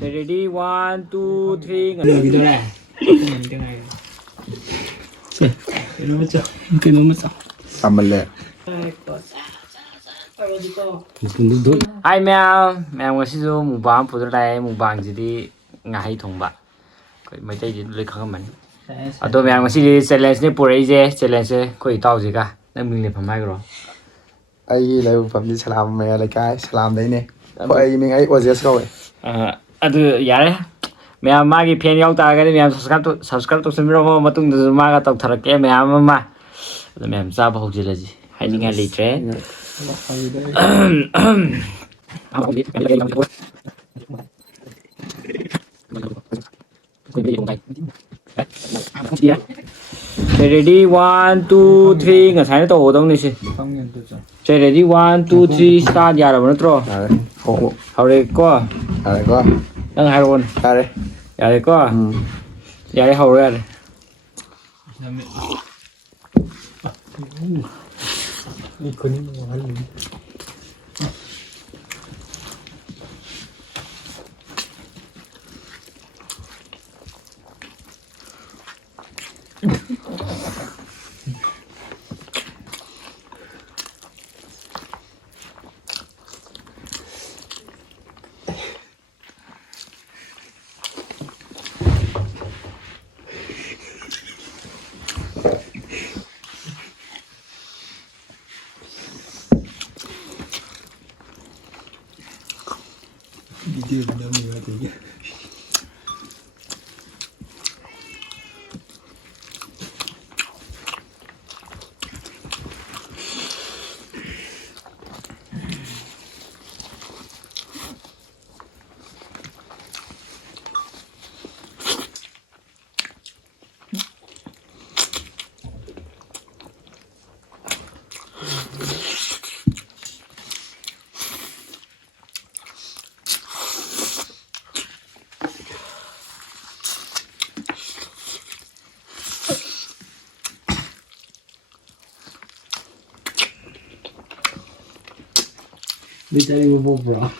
Ready, 1, 2, 3. Gitu lah. Cái nó mất sao? Amalé. Hi mèo ngồi xíu mù bám phụ đây mù bàng gì đi ngay thùng bạc mấy tay gì lấy khăn mình à tôi mèo ngồi xíu challenge này bùrẹ́ gì challenge có ý tao gì cả nên mình liền phải mai rồi Ai lấy phẩm gì salam mẹ lấy cái salam đấy nè. Ai mình ai ozes rồi. ಅದು ಯಾರೇ ma'am ಮಾಗಿ fan ಯಾವ್ದು ಆಗದೆ ma'am subscribe ತೋರಿಸಿರೋ ಮತ್ತೊಂದು ಮಾಗ ತಗ್ꯊꯔꯛꯀꯦ ma'am ಅಮ್ಮ ಅದು ma'am ಚಾꯕ ꯍꯧꯖꯤꯜꯂꯁꯤ ꯍꯥꯏꯅꯤꯡꯉꯥꯏ ꯂꯩꯇ꯭ꯔꯦ Ready, 1, 2, 3 ngài tꯧꯒꯗꯧꯅꯤ ꯁꯤ Ready, 1, 2, 3 start ꯌꯥꯔꯕ ꯅꯠꯇ꯭ꯔꯣ ꯍꯧꯔꯦꯀꯣ Có. ꯅꯪ ꯍꯥꯏꯔꯛꯑꯣꯅꯦ Đây. ꯌꯥꯔꯦꯀꯣ ꯌꯥꯔꯦ ꯍꯧꯔꯣ ꯌꯥꯔꯦ Video nó mưa thì Đi chơi đi vô bro.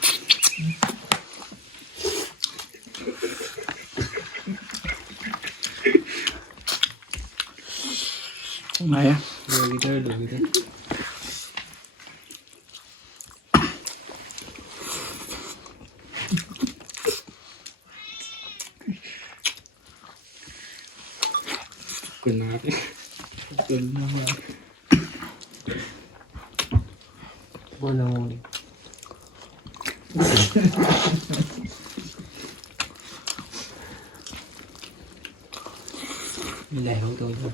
này á Rồi đi chơi được đi chơi. Quần áo đấy. Quần áo. Quần áo. Lẻ không tôi thôi.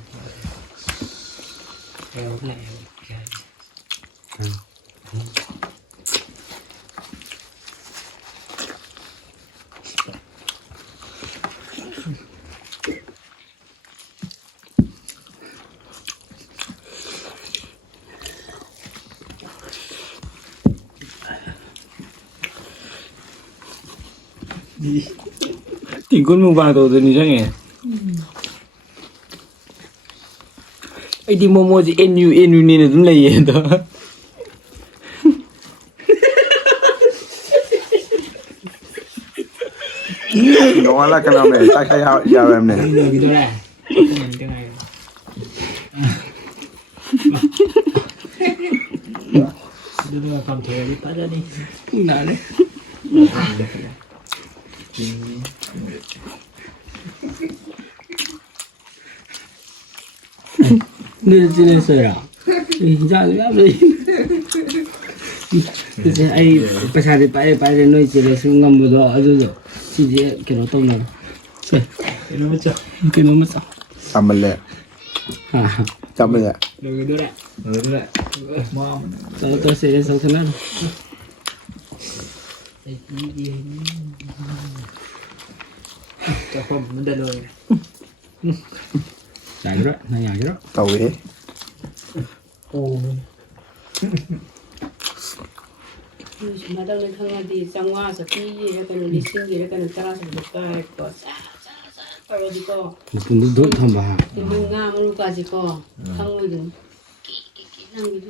Lẻ lẻ. Tình con mù vàng tổ từ này sao nhỉ ấy đi momo gì enu này cũng là gì đó Nó là cái nào này, chắc hay giao em này. Rồi cái đó này. Cái này. Đưa cầm thẻ đi bắt ra đi. Không đã đấy. Nên chỉ nên sửa à? Ra rồi. Thế ai phải xài phải nói chỉ là sự ngầm rồi đó rồi. Chỉ cái nó tông này. Cái nó mất sao? Amalé. Amalé. Được đưa lại. Đưa lại. Tôi sẽ đến sống thế nào? Cho không mình đây rồi. Chạy đó, này nhảy đó. Tàu ấy. Ồ. mà đâu lên thằng đi sang hoa sẽ đi ra cái đi xin gì ra cái tara sẽ được cái có rồi đi có Cũng đúng thầm bà. thì mình nga mà lúc gì có thằng người đừng năng gì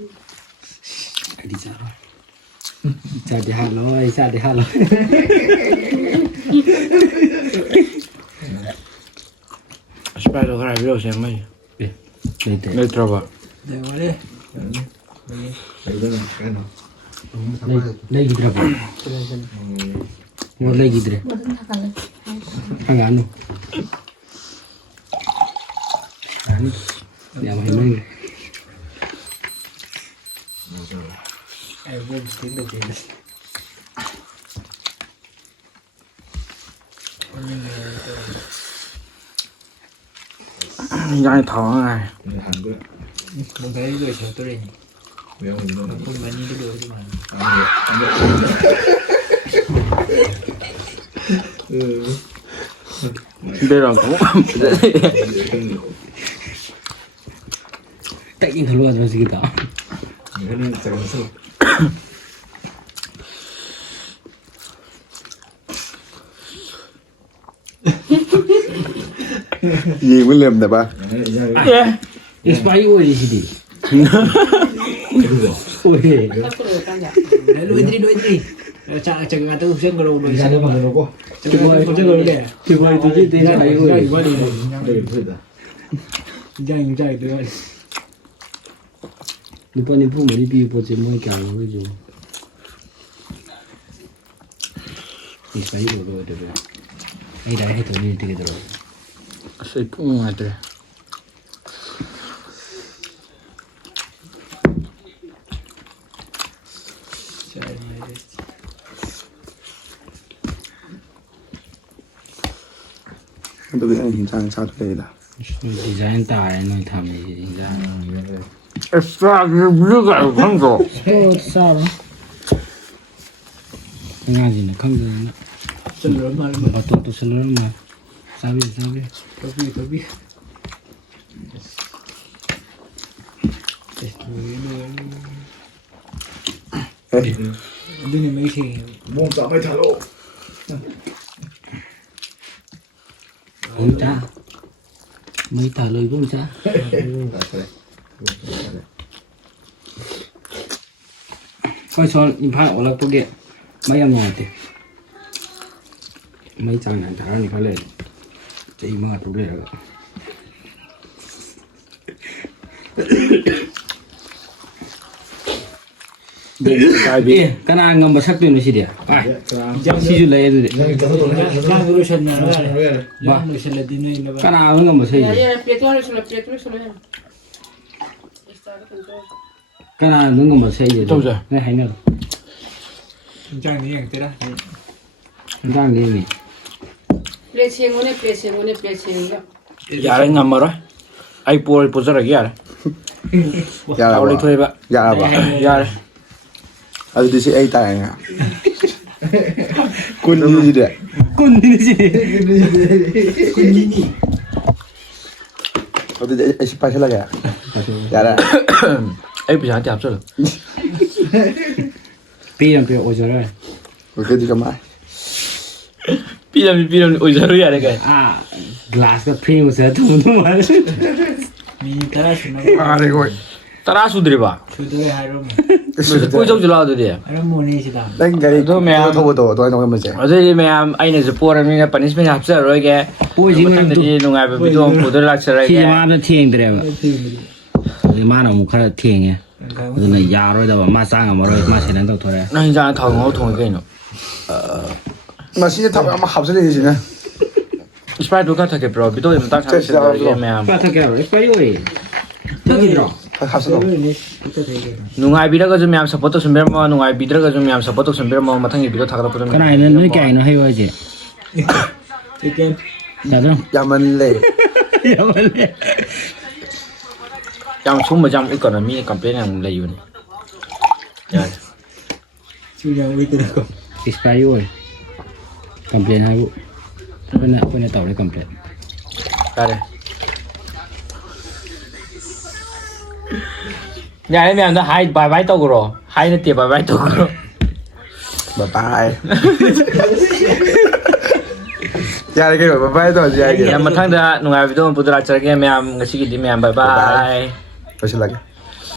Đi ra rồi. Jadi halo, jadi halo. 스파이더 하나 빌려주세요 뭐 Bete. 네 들어봐 Lagi berapa? Mau lagi berapa? Enggak anu. Anu. Ya mana? 굉장히 당황해 Muốn thấy người chờ tôi đây. Không bán như được chứ mà. 근데랑 뭐 Tak ingin keluar dari kita. Gì mới liềm đẹp à? Expired di sini. Wih. 거꾸로 깐자. Đuổi đi. Chẳng ngàn tôi sẽ ngồi đuổi Bisa ada mana rokok? Chẳng ngồi đây. Coba itu je dia expired. Jangan tu. Lupa ni pun mari pergi pocet mai kau tu. Expired tu. Ai dah itu ni tiga tu. sei pungatere Tôi biết anh hình trang sao đây là Design tài noi tham ni design. Extra 누가 한거 Sao đó? Nga gì nó không được. Xin lỗi mà. Mà tôi xin lỗi mà. Sao biết? Tôi biết. Đây này mấy thì Mông tạo mấy thả lộ Không cha. Mấy thả lời cũng cha. Coi son impha ở lại điện. Mấy em ngồi thì. Mấy trang này thả ra phải lên. Chỉ mà tụ lên rồi. Cái nào ngầm vào sắc tuyển nó gì đấy? Xí chú lấy rồi đấy. Lang solution na lang. Lang solution là din na. Cái nào nó ngầm vào xây 야, gì? 야, 프레트로 쏠래. Cái nào nó ngầm vào xây gì? Đâu rồi? Này hay nữa. Chẳng ni yang tera. Đang đi nè. 프레치행원에. 야래 남마라 아이 볼 보자라 야래 Dạ là 아울리 bà 토해봐 Dạ là bà 야래 À thì sẽ ai tài nè Quân gì đấy Con đi gì? Ờ thì anh sẽ phải thế là kìa Dạ là 아이 부자한테 앞서려 Pi ôi rồi. Rồi cái gì cơ mà 삐람 오이자로 야래 가 À, glass cái pin của sẽ thùng nó mà. Ni tera suna. À đây rồi 따라 수들이 봐 Sudah harum. 꿀좀 줄라도 돼 Harum mo ni sila. Đánh cái Thôi mẹ này Thôi tôi nói cái gì 어제 매암 아이네서 보라미가 파니스메 합사로게 Ôi gì mà 못한들이 농아베 비도 보들 Khi 락처라게 mà nó thiền rồi. Thì mà nó một cái thiền nhé. Rồi này già rồi đâu mà sang mà rồi mà sẽ đến đâu thôi. 나 진짜 다 ngầu 통이 그이노 Mà xin thằng mà học sẽ đi gì nữa 스파이 누가 타게 브로 비도 좀 딱하게 이게 매암 Ba thằng kẹo đấy, phải ơi. Thằng gì đó. học sẽ đâu 농아이 비라가 좀 매암 서포트 좀 베르모 농아이 비드라가 좀 매암 서포트 좀 베르모 마탕이 비도 타가다 보면 Cái này nó cày nó hay quá chị. Chicken. Được không? Dạ mình lệ Dạ vâng. 양 총무 장 이거는 컴플레인 레이유네 야 Sudah wait ko. Expired rồi. Complain hai vụ. Bên này tàu đây complain. 잘해 야 애매한 너 하이 바이바이 떡으로 하이는 띠 바이바이 떡으로 Bye bye Dạ đây cái rồi bye bye rồi gì ai kìa 야 마탕다 농아비도 부드라 저게 매암 ngasi기 매암 바이바이 Rồi xin lỗi